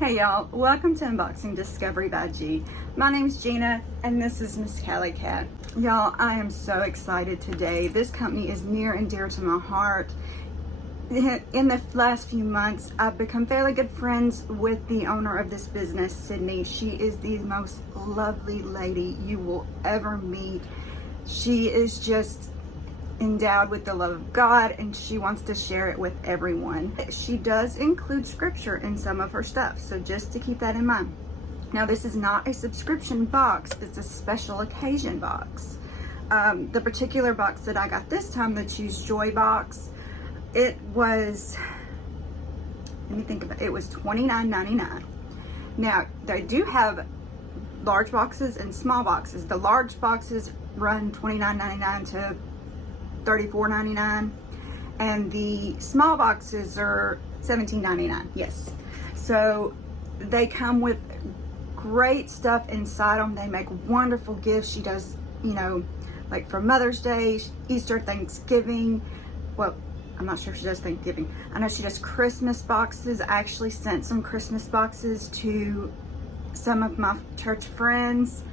Hey y'all, welcome to Unboxing Discovery by G. My name's Gina and this is Miss Cali Cat. Y'all, I am so excited today. This company is near and dear to my heart. In the last few months, I've become fairly good friends with the owner of this business, Sydney. She is the most lovely lady you will ever meet. She is just endowed with the love of God and she wants to share it with everyone. She does include scripture in some of her stuff, so just to keep that in mind. Now, this is not a subscription box, it's a special occasion box. The particular box that I got this time, the Choose Joy box, it was, let me think about it, it was $29.99. Now, they do have large boxes and small boxes. The large boxes run $29.99 to $34.99 and the small boxes are $17.99. Yes, so they come with great stuff inside them. They make wonderful gifts. She does, you know, like for Mother's Day, Easter, Thanksgiving. Well, I'm not sure if she does Thanksgiving. I know she does Christmas boxes. I actually sent some Christmas boxes to some of my church friends.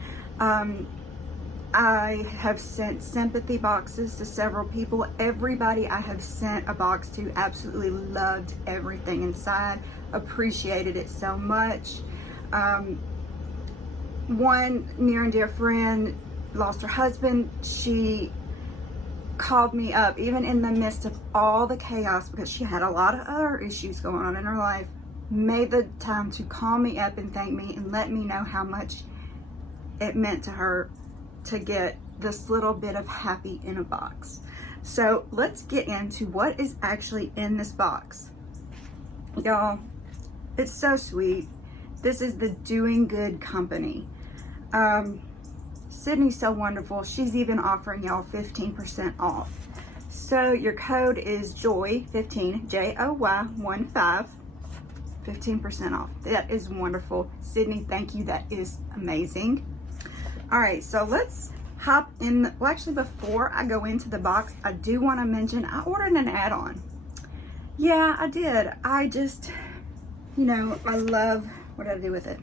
I have sent sympathy boxes to several people. Everybody I have sent a box to absolutely loved everything inside, appreciated it so much. One near and dear friend lost her husband. She called me up even in the midst of all the chaos because she had a lot of other issues going on in her life, made the time to call me up and thank me and let me know how much it meant to her to get this little bit of happy in a box. So let's get into what is actually in this box. Y'all, it's so sweet. This is the Doing Good company. Sydney's so wonderful. She's even offering y'all 15% off. So your code is JOY15, JOY15, 15% off. That is wonderful. Sydney, thank you. That is amazing. All right, so let's hop in. Well, actually, before I go into the box, I do want to mention I ordered an add-on. Yeah, I did. I just, you know, I love, what did I do with it?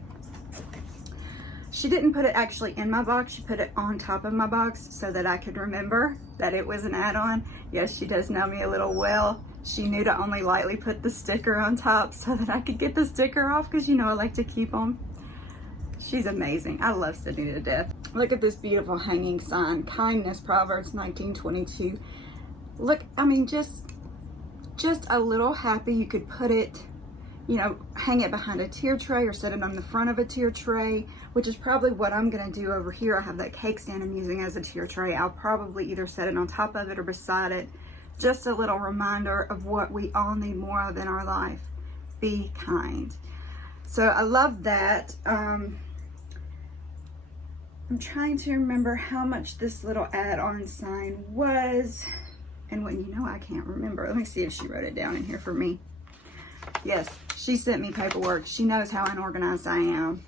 She didn't put it actually in my box. She put it on top of my box so that I could remember that it was an add-on. Yes, she does know me a little well. She knew to only lightly put the sticker on top so that I could get the sticker off because, you know, I like to keep them. She's amazing. I love Sydney to death. Look at this beautiful hanging sign. Kindness, Proverbs 19:22. Look, I mean, just a little happy. You could put it, you know, hang it behind a tier tray or set it on the front of a tier tray, which is probably what I'm going to do over here. I have that cake stand I'm using as a tier tray. I'll probably either set it on top of it or beside it. Just a little reminder of what we all need more of in our life. Be kind. So I love that. I'm trying to remember how much this little add-on sign was. And when you know I can't remember. Let me see if she wrote it down in here for me. Yes, she sent me paperwork. She knows how unorganized I am.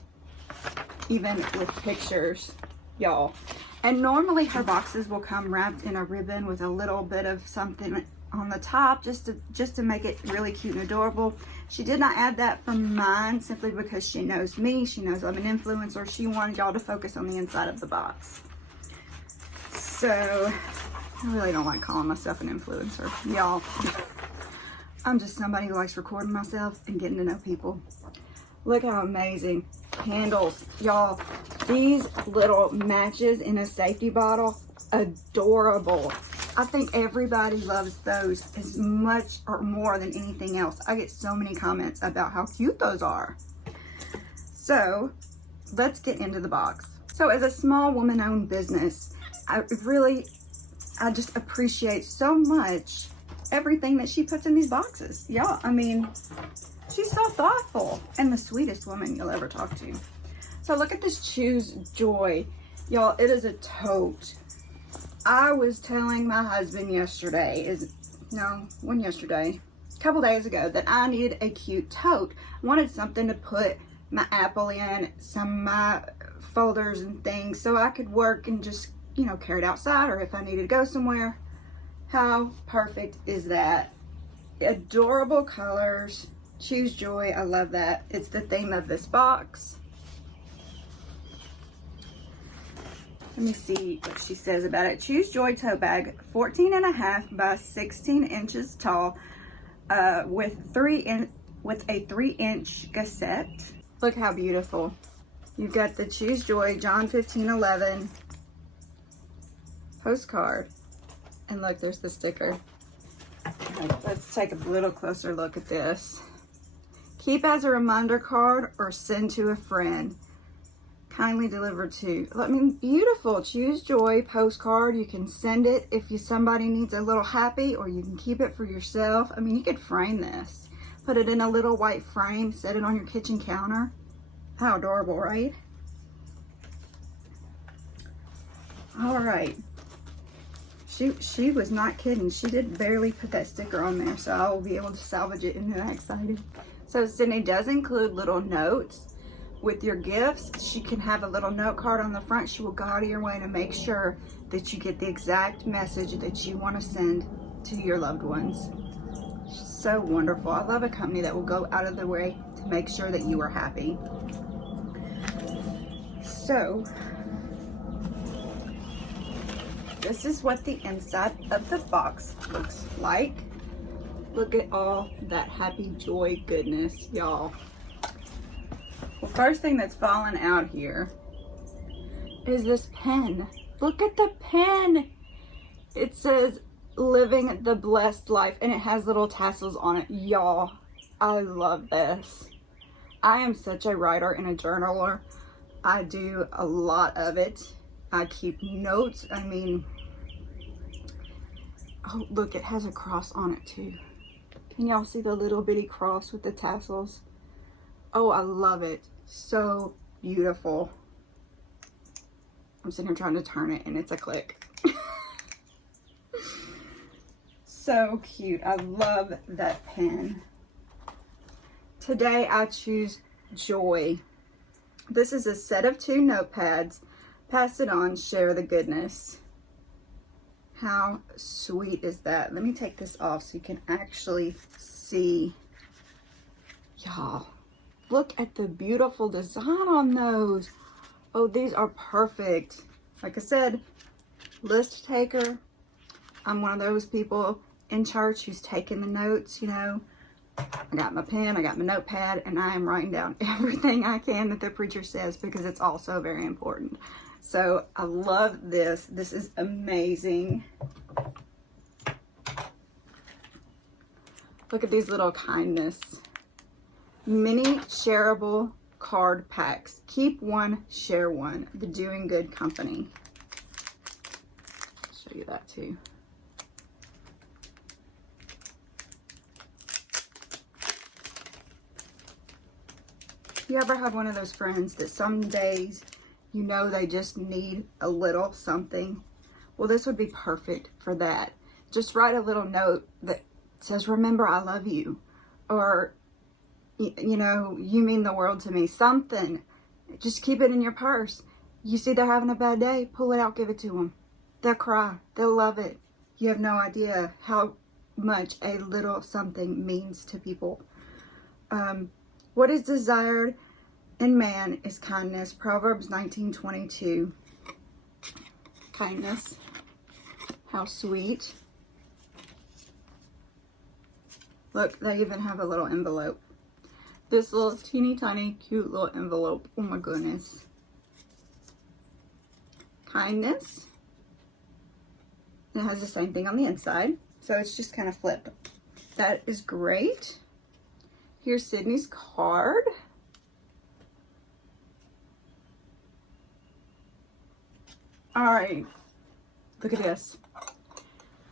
Even with pictures, y'all. And normally her boxes will come wrapped in a ribbon with a little bit of something on the top just to make it really cute and adorable. She did not add that for mine simply because she knows me. She knows I'm an influencer. She wanted y'all to focus on the inside of the box. So I really don't like calling myself an influencer, y'all. I'm just somebody who likes recording myself and getting to know people. Look how amazing. Candles, y'all. These little matches in a safety bottle, adorable. I think everybody loves those as much or more than anything else. I get so many comments about how cute those are. So let's get into the box. So as a small woman-owned business, I just appreciate so much everything that she puts in these boxes. Y'all, I mean, she's so thoughtful and the sweetest woman you'll ever talk to. So look at this Choose Joy. Y'all, it is a tote. I was telling my husband yesterday, a couple days ago, that I needed a cute tote. I wanted something to put my Apple in, some of my folders and things so I could work and just, you know, carry it outside or if I needed to go somewhere. How perfect is that? Adorable colors. Choose joy. I love that. It's the theme of this box. Let me see what she says about it. Choose Joy Tote Bag, 14.5 by 16 inches tall, with a 3-inch gusset. Look how beautiful. You've got the Choose Joy John 15:11 postcard. And look, there's the sticker. Right, let's take a little closer look at this. Keep as a reminder card or send to a friend. Kindly delivered to. I mean, beautiful. Choose Joy postcard. You can send it if somebody needs a little happy, or you can keep it for yourself. I mean, you could frame this. Put it in a little white frame. Set it on your kitchen counter. How adorable, right? All right. She was not kidding. She did barely put that sticker on there, so I will be able to salvage it, and I'm excited. So Sydney does include little notes with your gifts. She can have a little note card on the front. She will go out of your way to make sure that you get the exact message that you want to send to your loved ones. So wonderful. I love a company that will go out of the way to make sure that you are happy. So this is what the inside of the box looks like. Look at all that happy joy goodness, y'all. Well, first thing that's fallen out here is this pen. Look at the pen. It says living the blessed life, and it has little tassels on it. Y'all, I love this. I am such a writer and a journaler. I do a lot of it. I keep notes. I mean, oh, look, it has a cross on it too. Can y'all see the little bitty cross with the tassels? Oh, I love it. So beautiful. I'm sitting here trying to turn it and it's a click. So cute. I love that pen. Today I choose Joy. This is a set of 2 notepads. Pass it on, share the goodness. How sweet is that? Let me take this off so you can actually see. Y'all, look at the beautiful design on those. Oh, these are perfect. Like I said, list taker. I'm one of those people in church who's taking the notes, you know. I got my pen, I got my notepad, and I am writing down everything I can that the preacher says because it's also very important. So I love this. This is amazing. Look at these little kindness. Mini shareable card packs. Keep one, share one. The Doing Good Company. I'll show you that too. You ever had one of those friends that some days you know they just need a little something? Well, this would be perfect for that. Just write a little note that says, remember, I love you. Or, you know, you mean the world to me. Something. Just keep it in your purse. You see they're having a bad day, pull it out, give it to them. They'll cry. They'll love it. You have no idea how much a little something means to people. What is desired in man is kindness. Proverbs 19:22. Kindness. How sweet. Look, they even have a little envelope. This little teeny tiny cute little envelope. Oh my goodness. Kindness. It has the same thing on the inside. So it's just kind of flipped. That is great. Here's Sydney's card. All right, look at this.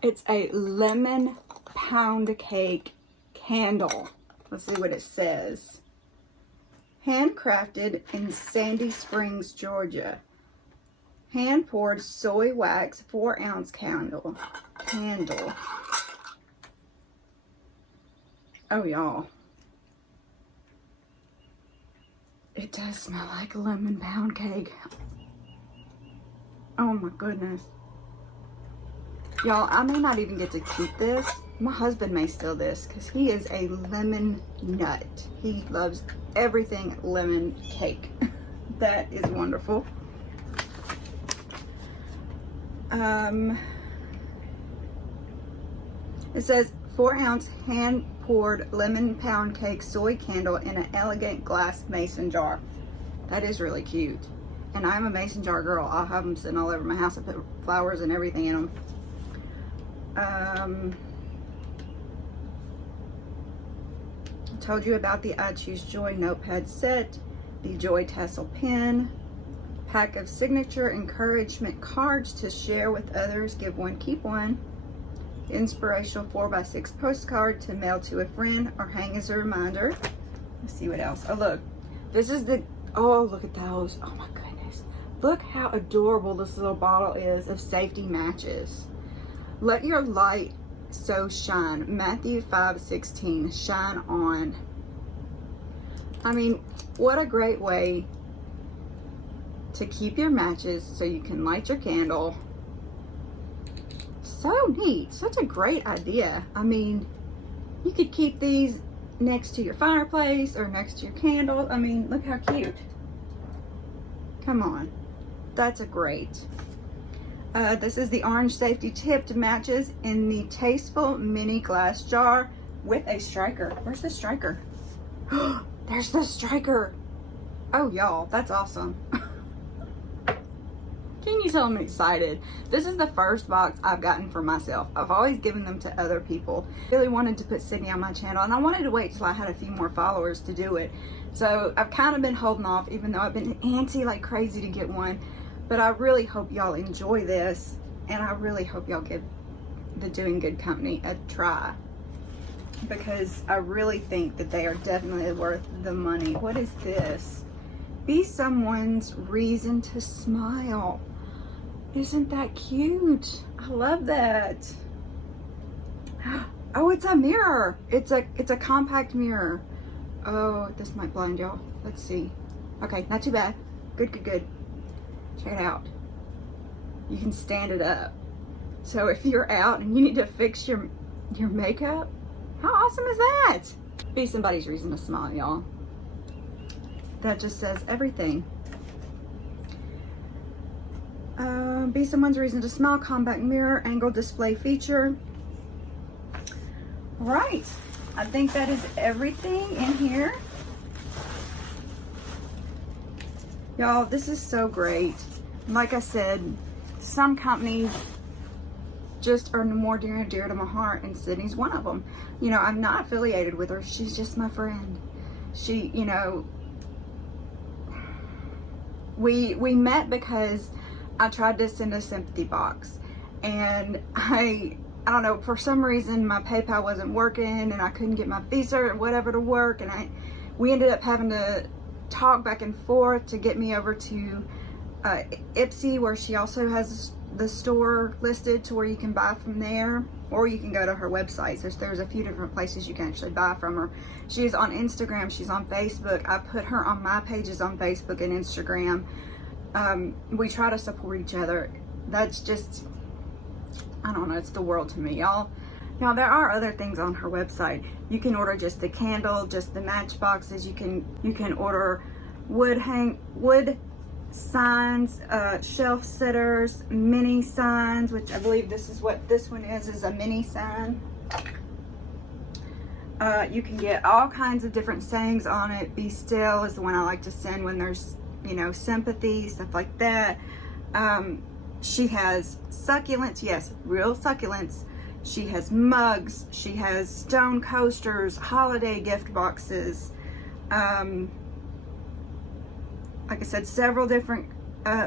It's a lemon pound cake candle. Let's see what it says. Handcrafted in Sandy Springs, Georgia. Hand poured soy wax 4-ounce candle. Oh, y'all. It does smell like a lemon pound cake. Oh my goodness. Y'all, I may not even get to keep this My husband may steal this because he is a lemon nut. He loves everything lemon cake. That is wonderful. It says 4-ounce hand-poured lemon pound cake soy candle in an elegant glass mason jar. That is really cute. And I'm a mason jar girl. I'll have them sitting all over my house. I put flowers and everything in them. I told you about the I Choose Joy Notepad set, the Joy Tassel Pen, pack of signature encouragement cards to share with others, give one, keep one, inspirational 4x6 postcard to mail to a friend or hang as a reminder. Let's see what else. Oh look, this is the, oh look at those, oh my goodness. Look how adorable this little bottle is of safety matches. Let your light so shine, Matthew 5:16, shine on. I mean, what a great way to keep your matches so you can light your candle. So neat, such a great idea. I mean, you could keep these next to your fireplace or next to your candle. I mean, look how cute. Come on, that's a great. This is the orange safety tipped matches in the tasteful mini glass jar with a striker. Where's the striker? There's the striker. Oh y'all, that's awesome. Can you tell I'm excited? This is the first box I've gotten for myself. I've always given them to other people. Really wanted to put Sydney on my channel, and I wanted to wait till I had a few more followers to do it. So I've kind of been holding off, even though I've been antsy like crazy to get one. But I really hope y'all enjoy this, and I really hope y'all give the Doing Good Company a try, because I really think that they are definitely worth the money. What is this? Be someone's reason to smile. Isn't that cute? I love that. Oh, it's a mirror. It's a compact mirror. Oh, this might blind y'all. Let's see. Okay, not too bad. Good, good, good. Check it out. You can stand it up. So if you're out and you need to fix your makeup, how awesome is that? Be somebody's reason to smile, y'all. That just says everything. Be someone's reason to smile, compact mirror, angle display feature. Right, I think that is everything in here. Y'all, this is so great. Like I said, some companies just are more near and dear to my heart, and Sydney's one of them. You know, I'm not affiliated with her. She's just my friend. She, you know, we met because I tried to send a sympathy box, and I don't know, for some reason my PayPal wasn't working, and I couldn't get my Visa or whatever to work, and we ended up having to talk back and forth to get me over to Ipsy, where she also has the store listed to where you can buy from there, or you can go to her website. So there's a few different places you can actually buy from her. She's on Instagram, she's on Facebook. I put her on my pages on Facebook and Instagram. We try to support each other. That's just, I don't know, it's the world to me, y'all. Now there are other things on her website. You can order just the candle, just the match boxes. You can order wood signs, shelf sitters, mini signs, which I believe this is what this one is a mini sign. You can get all kinds of different sayings on it. Be still is the one I like to send when there's, you know, sympathy, stuff like that. She has succulents, yes, real succulents. She has mugs, she has stone coasters, holiday gift boxes. Like I said, several different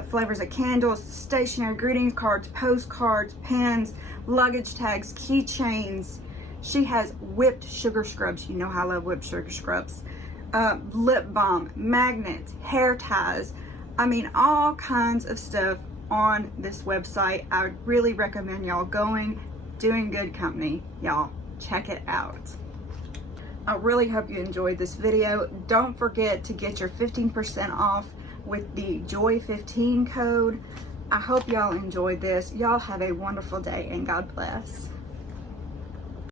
flavors of candles, stationery, greeting cards, postcards, pens, luggage tags, keychains. She has whipped sugar scrubs. You know how I love whipped sugar scrubs. Lip balm, magnets, hair ties. I mean, all kinds of stuff on this website. I would really recommend y'all going. Doing Good Company, y'all, check it out. I really hope you enjoyed this video. Don't forget to get your 15% off with the Joy15 code. I hope y'all enjoyed this. Y'all have a wonderful day, and God bless.